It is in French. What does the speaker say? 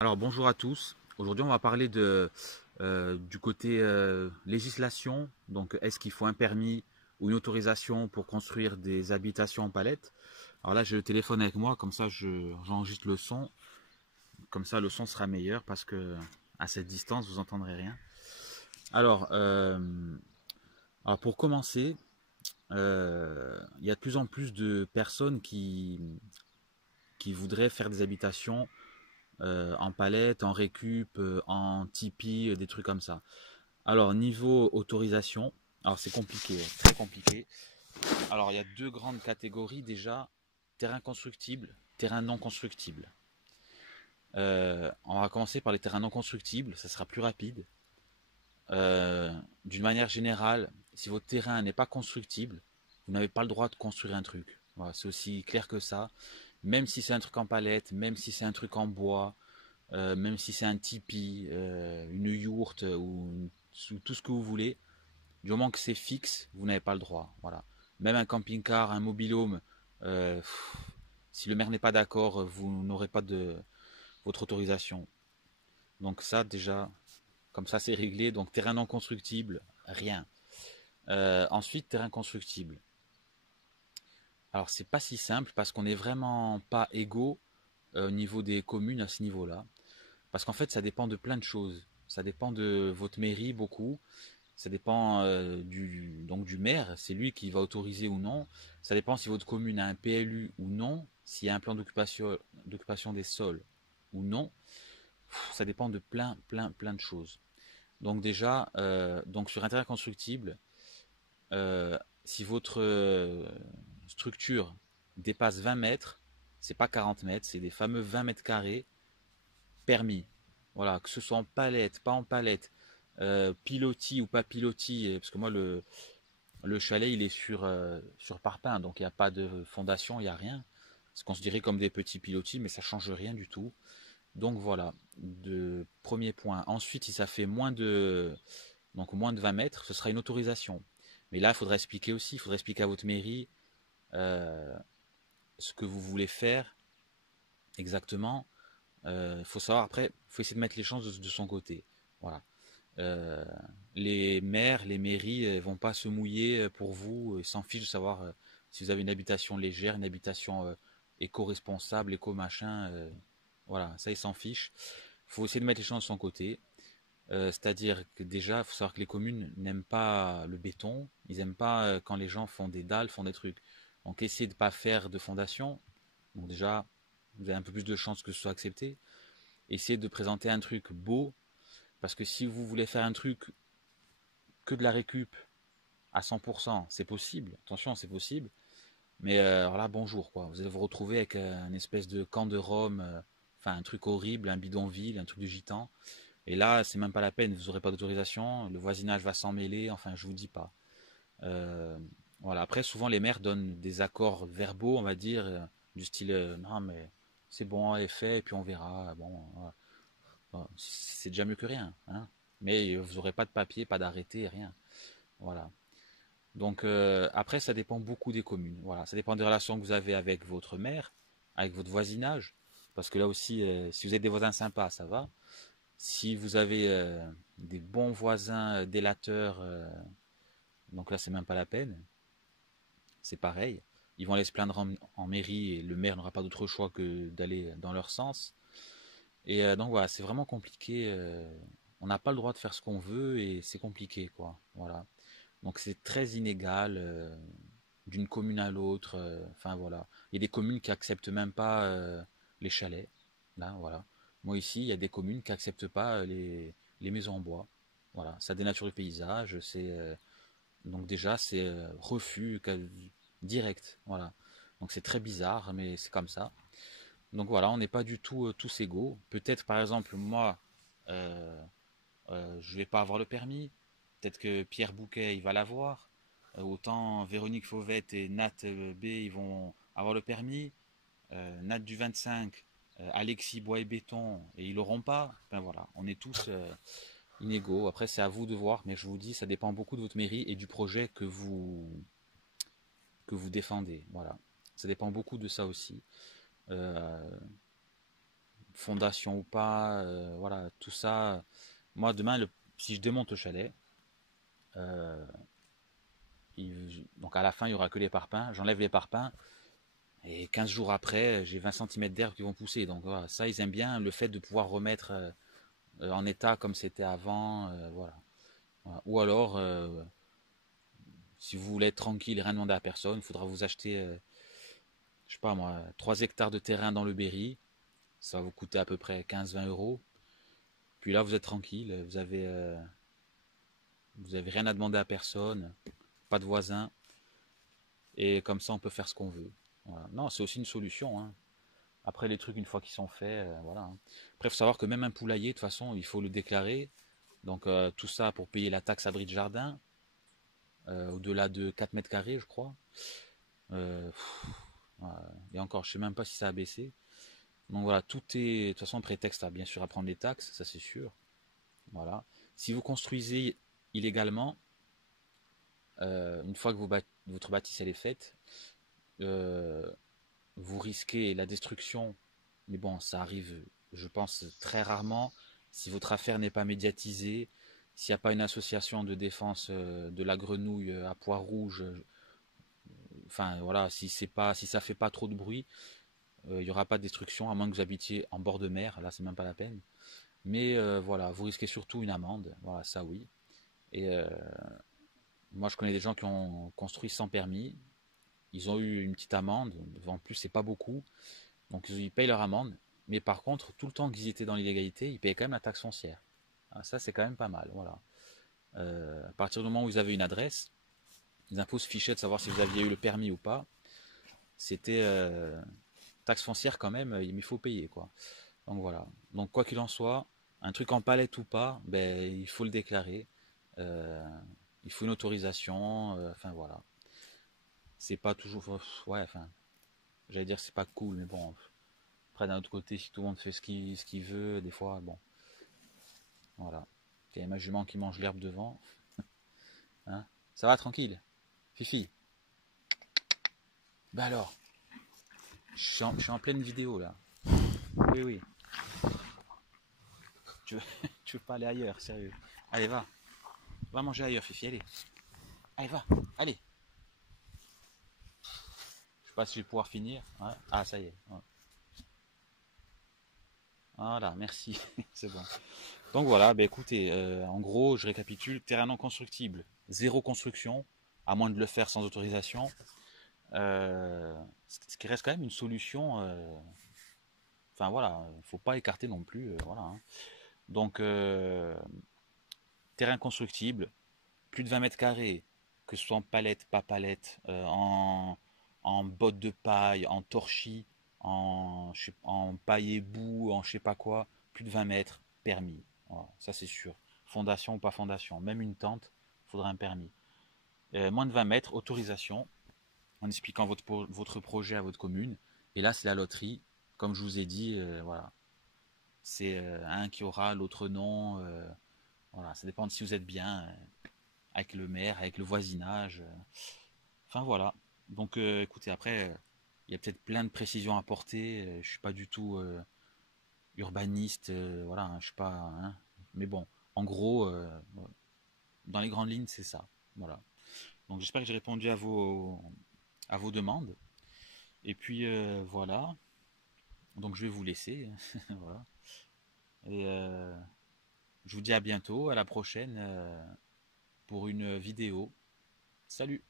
Alors bonjour à tous. Aujourd'hui on va parler du côté législation. Donc est-ce qu'il faut un permis ou une autorisation pour construire des habitations en palette? Alors là j'ai le téléphone avec moi, comme ça j'enregistre le son. Comme ça le son sera meilleur parce que à cette distance vous n'entendrez rien. Alors, pour commencer, il y a de plus en plus de personnes qui voudraient faire des habitations en palette, en récup, en tipi, des trucs comme ça. Alors, niveau autorisation, alors c'est compliqué, très compliqué. Alors, il y a deux grandes catégories déjà, terrain constructible, terrain non constructible. On va commencer par les terrains non constructibles, ça sera plus rapide. D'une manière générale, si votre terrain n'est pas constructible, vous n'avez pas le droit de construire un truc. Voilà, c'est aussi clair que ça. Même si c'est un truc en palette, même si c'est un truc en bois, même si c'est un tipi, une yourte ou tout ce que vous voulez, du moment que c'est fixe, vous n'avez pas le droit. Voilà. Même un camping-car, un mobil-home, euh, si le maire n'est pas d'accord, vous n'aurez pas de votre autorisation. Donc ça déjà, comme ça c'est réglé. Donc terrain non constructible, rien. Ensuite terrain constructible. Alors c'est pas si simple parce qu'on n'est vraiment pas égaux au niveau des communes à ce niveau-là. Parce qu'en fait, ça dépend de plein de choses. Ça dépend de votre mairie beaucoup. Ça dépend donc du maire. C'est lui qui va autoriser ou non. Ça dépend si votre commune a un PLU ou non. S'il y a un plan d'occupation des sols ou non. Ça dépend de plein de choses. Donc déjà, donc sur un terrain constructible, si votre structure dépasse 20 mètres, c'est pas 40 mètres, c'est des fameux 20 mètres carrés permis. Voilà, que ce soit en palette, pas en palette, pilotis ou pas pilotis, parce que moi le chalet il est sur parpaing, donc il n'y a pas de fondation, il n'y a rien. C'est considéré comme des petits pilotis, mais ça change rien du tout. Donc voilà, de premier point. Ensuite, si ça fait moins de 20 mètres, ce sera une autorisation. Mais là, il faudra expliquer aussi, il faudra expliquer à votre mairie euh, ce que vous voulez faire exactement. Il faut savoir après, il faut essayer de mettre les chances de son côté. Voilà. Euh, les maires, les mairies vont pas se mouiller pour vous, ils s'en fichent de savoir si vous avez une habitation légère, une habitation éco-responsable, éco-machin. Voilà, ça ils s'en fichent. Il faut essayer de mettre les chances de son côté. C'est-à-dire que déjà, il faut savoir que les communes n'aiment pas le béton, ils n'aiment pas quand les gens font des dalles, font des trucs. Donc essayez de ne pas faire de fondation. Donc déjà, vous avez un peu plus de chances que ce soit accepté. Essayez de présenter un truc beau, parce que si vous voulez faire un truc que de la récup à 100%, c'est possible. Attention, c'est possible. Mais alors là, bonjour, quoi. Vous allez vous retrouver avec un espèce de camp de Rome, enfin un truc horrible, un bidonville, un truc de gitan. Et là, c'est même pas la peine, vous n'aurez pas d'autorisation, le voisinage va s'en mêler, enfin, je vous dis pas. Euh, voilà. Après, souvent, les maires donnent des accords verbaux, on va dire, du style non, mais c'est bon, elle est fait, et puis on verra. Bon, voilà. Bon, c'est déjà mieux que rien, hein. Mais vous n'aurez pas de papier, pas d'arrêté, rien. Voilà. Donc après, ça dépend beaucoup des communes. Voilà, ça dépend des relations que vous avez avec votre maire, avec votre voisinage, parce que là aussi, si vous êtes des voisins sympas, ça va. Si vous avez des bons voisins délateurs, donc là, c'est même pas la peine. C'est pareil. Ils vont aller se plaindre en mairie et le maire n'aura pas d'autre choix que d'aller dans leur sens. Et donc voilà, c'est vraiment compliqué. On n'a pas le droit de faire ce qu'on veut et c'est compliqué, quoi. Voilà. Donc c'est très inégal d'une commune à l'autre. Enfin voilà. Il y a des communes qui acceptent même pas les chalets. Là, voilà. Moi ici, il y a des communes qui acceptent pas les maisons en bois. Voilà. Ça dénature le paysage. Donc déjà c'est refus direct. Voilà. Donc c'est très bizarre, mais c'est comme ça. Donc voilà, on n'est pas du tout tous égaux. Peut-être par exemple moi, euh, je vais pas avoir le permis. Peut-être que Pierre Bouquet, il va l'avoir. Autant Véronique Fauvette et Nat B, ils vont avoir le permis. Nat du 25, Alexis Bois et Béton, et ils l'auront pas. Enfin voilà, on est tous inégaux. Après, c'est à vous de voir, mais je vous dis, ça dépend beaucoup de votre mairie et du projet que vous défendez. Voilà. Ça dépend beaucoup de ça aussi. Euh, fondation ou pas, voilà, tout ça. Moi, demain, si je démonte le chalet, euh, donc à la fin, il n'y aura que les parpaings. J'enlève les parpaings et 15 jours après, j'ai 20 cm d'herbe qui vont pousser. Donc voilà, ça, ils aiment bien le fait de pouvoir remettre en état comme c'était avant. Voilà. Voilà. Ou alors, si vous voulez être tranquille et rien demander à personne, il faudra vous acheter, je sais pas moi, 3 hectares de terrain dans le Berry. Ça va vous coûter à peu près 15-20 euros. Puis là, vous êtes tranquille, vous avez rien à demander à personne, pas de voisins, et comme ça, on peut faire ce qu'on veut. Voilà. Non, c'est aussi une solution, hein. Après, les trucs, une fois qu'ils sont faits, voilà, hein. Après, il faut savoir que même un poulailler, de toute façon, il faut le déclarer. Donc, tout ça pour payer la taxe abri de jardin, au-delà de 4 mètres carrés, je crois. Pff, et encore, je sais même pas si ça a baissé. Donc voilà, tout est de toute façon prétexte à bien sûr à prendre les taxes, ça c'est sûr. Voilà. Si vous construisez illégalement, une fois que votre bâtisse elle est faite, euh, vous risquez la destruction. Mais bon, ça arrive, je pense, très rarement. Si votre affaire n'est pas médiatisée, s'il n'y a pas une association de défense de la grenouille à pois rouge, enfin voilà, si ça fait pas trop de bruit, il n'y aura pas de destruction, à moins que vous habitiez en bord de mer, là c'est même pas la peine. Mais voilà, vous risquez surtout une amende, voilà, ça oui. Et moi je connais des gens qui ont construit sans permis, ils ont eu une petite amende, en plus c'est pas beaucoup, donc ils payent leur amende, mais par contre, tout le temps qu'ils étaient dans l'illégalité, ils payaient quand même la taxe foncière. Ah, ça c'est quand même pas mal, voilà. À partir du moment où vous avez une adresse, les impôts se fichaient de savoir si vous aviez eu le permis ou pas. C'était taxe foncière quand même, il faut payer quoi. Donc voilà. Donc quoi qu'il en soit, un truc en palette ou pas, ben il faut le déclarer. Euh, il faut une autorisation. Enfin voilà. C'est pas toujours. Ouais, enfin, j'allais dire c'est pas cool, mais bon. Après d'un autre côté, si tout le monde fait ce qu'il veut, des fois, bon, voilà. Il y a ma jument qui mange l'herbe devant. Hein. Ça va tranquille, Fifi. Bah alors, je suis en pleine vidéo là. Oui oui. Tu veux, tu veux pas aller ailleurs, sérieux. Allez va. Va manger ailleurs, Fifi, allez. Allez, va, allez. Je sais pas si je vais pouvoir finir. Ouais. Ah, ça y est. Ouais. Voilà, merci. C'est bon. Donc voilà, bah écoutez, en gros, je récapitule. Terrain non constructible, zéro construction, à moins de le faire sans autorisation. Ce qui reste quand même une solution. Enfin voilà, faut pas écarter non plus. Voilà, hein. Donc, terrain constructible, plus de 20 mètres carrés, que ce soit en palette, pas palette, en bottes de paille, en torchis, en paille et boue, en je sais pas quoi, plus de 20 mètres, permis. Voilà, ça c'est sûr. Fondation ou pas fondation, même une tente, il faudra un permis. Moins de 20 mètres, autorisation, en expliquant votre projet à votre commune. Et là, c'est la loterie. Comme je vous ai dit, voilà. C'est un qui aura, l'autre non. Voilà, ça dépend de si vous êtes bien avec le maire, avec le voisinage. Enfin voilà. Donc écoutez, après, il y a peut-être plein de précisions à apporter. Je suis pas du tout urbaniste, voilà, hein, je suis pas. Hein. Mais bon, en gros, dans les grandes lignes, c'est ça. Voilà. Donc j'espère que j'ai répondu à vos demandes. Et puis voilà. Donc je vais vous laisser. Voilà. Et je vous dis à bientôt, à la prochaine pour une vidéo. Salut!